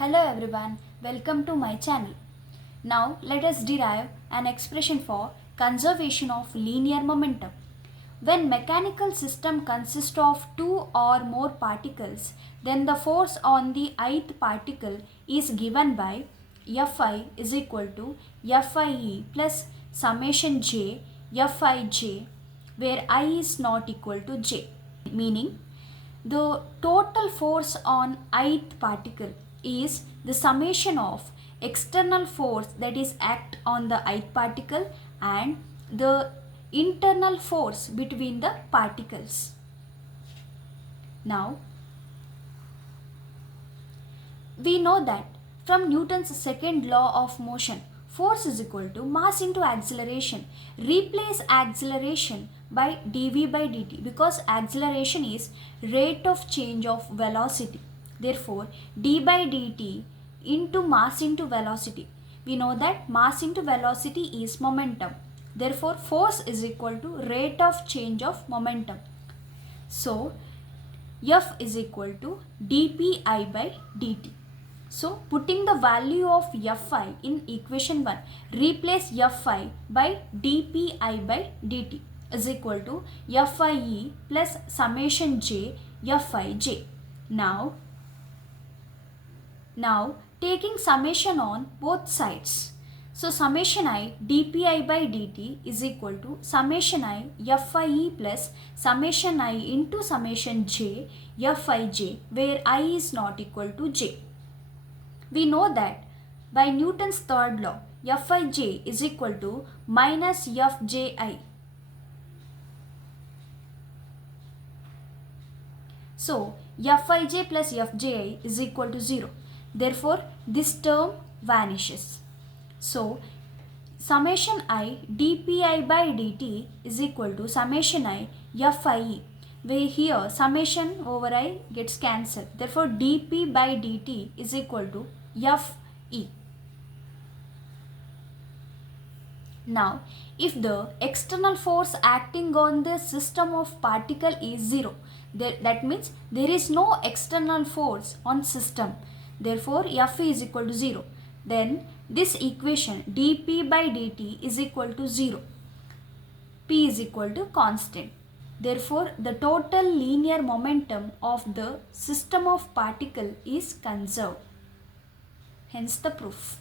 Hello everyone, welcome to my channel. Now let us derive an expression for conservation of linear momentum. When mechanical system consists of two or more particles, then the force on the ith particle is given by Fi is equal to Fie plus summation j Fij, where I is not equal to j, meaning the total force on ith particle is the summation of external force that is act on the ith particle and the internal force between the particles. Now, we know that from Newton's second law of motion, force is equal to mass into acceleration. Replace acceleration by dv by dt because acceleration is rate of change of velocity. Therefore, d by dt into mass into velocity. We know that mass into velocity is momentum. Therefore, force is equal to rate of change of momentum. So, F is equal to dpi by dt. So, putting the value of Fi in equation 1, replace Fi by dpi by dt is equal to Fie plus summation j Fij. Now taking summation on both sides. So, summation I dpi by dt is equal to summation I Fie plus summation I into summation j Fij, where I is not equal to j. We know that by Newton's third law, Fij is equal to minus Fji. So, Fij plus Fji is equal to 0. Therefore, this term vanishes. So, summation I dpi by dt is equal to summation I Fie, where here summation over I gets cancelled. Therefore, dp by dt is equal to Fe. Now, if the external force acting on the system of particle is 0, that means there is no external force on system. Therefore, Fe is equal to 0. Then this equation dp by dt is equal to 0. P is equal to constant. Therefore, the total linear momentum of the system of particle is conserved. Hence the proof.